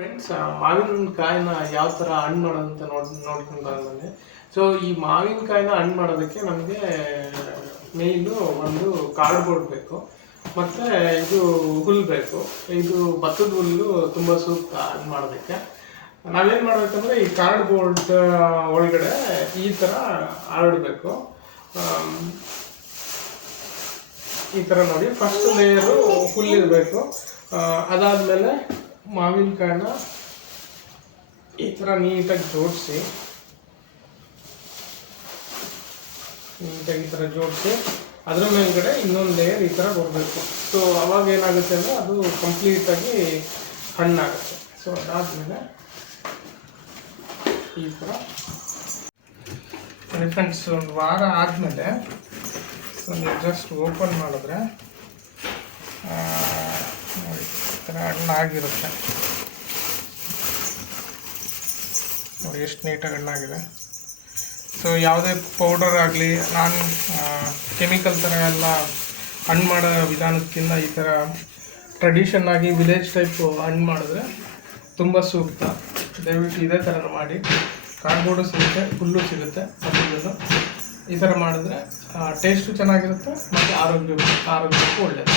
Friends, ಮಾವಿನಕಾಯಿನ ಯಾವ ಥರ ಹಣ್ಣು ಮಾಡೋದಂತ ನೋಡ್ಕೊಂಡು ಬಂದೆ. ಸೊ ಈ ಮಾವಿನಕಾಯಿನ ಹಣ್ಣು ಮಾಡೋದಕ್ಕೆ ನಮಗೆ ಮೇಯ್ನು ಒಂದು ಕಾರ್ಡ್ಬೋರ್ಡ್ ಬೇಕು, ಮತ್ತು ಇದು ಹುಲ್ಲು ಬೇಕು. ಇದು ಭತ್ತದ ಹುಲ್ಲು ತುಂಬ ಸೂಕ್ತ ಹಣ್ಣು ಮಾಡೋದಕ್ಕೆ. ನಾವೇನು ಮಾಡಬೇಕಂದ್ರೆ ಈ ಕಾರ್ಡ್ಬೋರ್ಡ್ ಒಳಗಡೆ ಈ ಥರ ಹರಡಬೇಕು. ಈ ಥರ ನೋಡಿ, ಫಸ್ಟ್ ಲೇಯರು ಹುಲ್ಲಿರಬೇಕು. ಅದಾದಮೇಲೆ ಮಾವಿನಕಾಯಿನ ಈ ಥರ ನೀಟಾಗಿ ಜೋಡಿಸಿ ಅದರ ಮೇಲ್ಗಡೆ ಇನ್ನೊಂದು ಲೇಯರ್ ಈ ಥರ ಬರಬೇಕು. ಸೊ ಅವಾಗ ಏನಾಗುತ್ತೆ ಅಂದರೆ ಅದು ಕಂಪ್ಲೀಟಾಗಿ ಹಣ್ಣಾಗುತ್ತೆ. ಸೊ ಅದಾದಮೇಲೆ ಈ ಥರ ಫ್ರೆಂಡ್ಸ್, ಒಂದು ವಾರ ಆದಮೇಲೆ ನೀವು ಜಸ್ಟ್ ಓಪನ್ ಮಾಡಿದ್ರೆ ನೋಡಿ ಈ ಥರ ಹಣ್ಣಾಗಿರುತ್ತೆ. ನೋಡಿ ಎಷ್ಟು ನೀಟಾಗಿ ಹಣ್ಣಾಗಿದೆ. ಸೊ ಯಾವುದೇ ಪೌಡರ್ ಆಗಲಿ, ಕೆಮಿಕಲ್ ಥರ ಎಲ್ಲ ಹಣ್ಣು ಮಾಡೋ ವಿಧಾನಕ್ಕಿಂತ ಈ ಥರ ಟ್ರೆಡಿಷನ್ ಆಗಿ ವಿಲೇಜ್ ಟೈಪ್ ಹಣ್ಣು ಮಾಡಿದ್ರೆ ತುಂಬ ಸೂಕ್ತ. ದಯವಿಟ್ಟು ಇದೇ ಥರ ಮಾಡಿ. ಕಾರ್ಡ್ಬೋರ್ಡು ಸಿಗುತ್ತೆ, ಹುಲ್ಲು ಸಿಗುತ್ತೆ, ಅದರಲ್ಲೂ ಈ ಥರ ಮಾಡಿದ್ರೆ ಟೇಸ್ಟು ಚೆನ್ನಾಗಿರುತ್ತೆ ಮತ್ತು ಆರೋಗ್ಯಕ್ಕೂ ಒಳ್ಳೆಯದು.